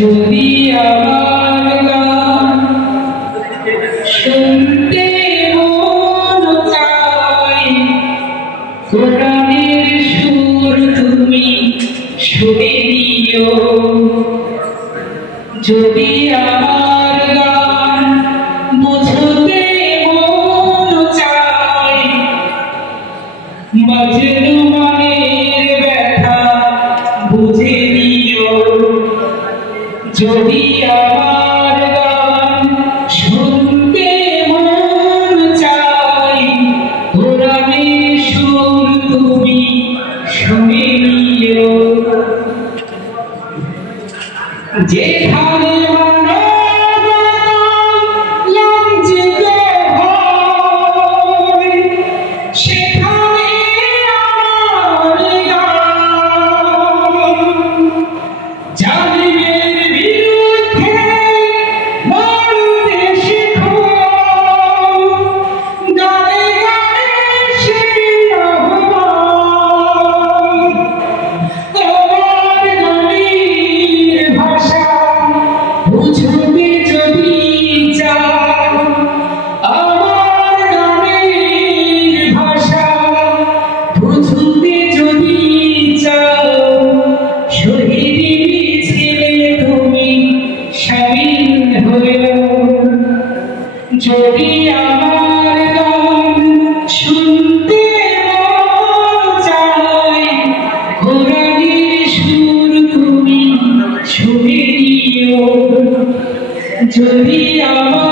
যদি আমার গান শুনতে মন চায়, কোরআনের সুর তুমি শুনে নিও। যদি আমার গান বুঝতে মন চায়, মাজনু মনের ব্যথা বুঝে নিও। যদি আমার গান শুনতে মন চায়, কোরআনের সুর তুমি শুনে নিও। যেখানে বুঝতে যদি চাও আমার গানের ভাষা, বুঝতে যদি চাও শহীদ মিছিলে তুমি শামিল হও। যদি আমার গান শুনতে মন চায়, কোরআনের সুর তুমি শুনে নিও। যদি আমার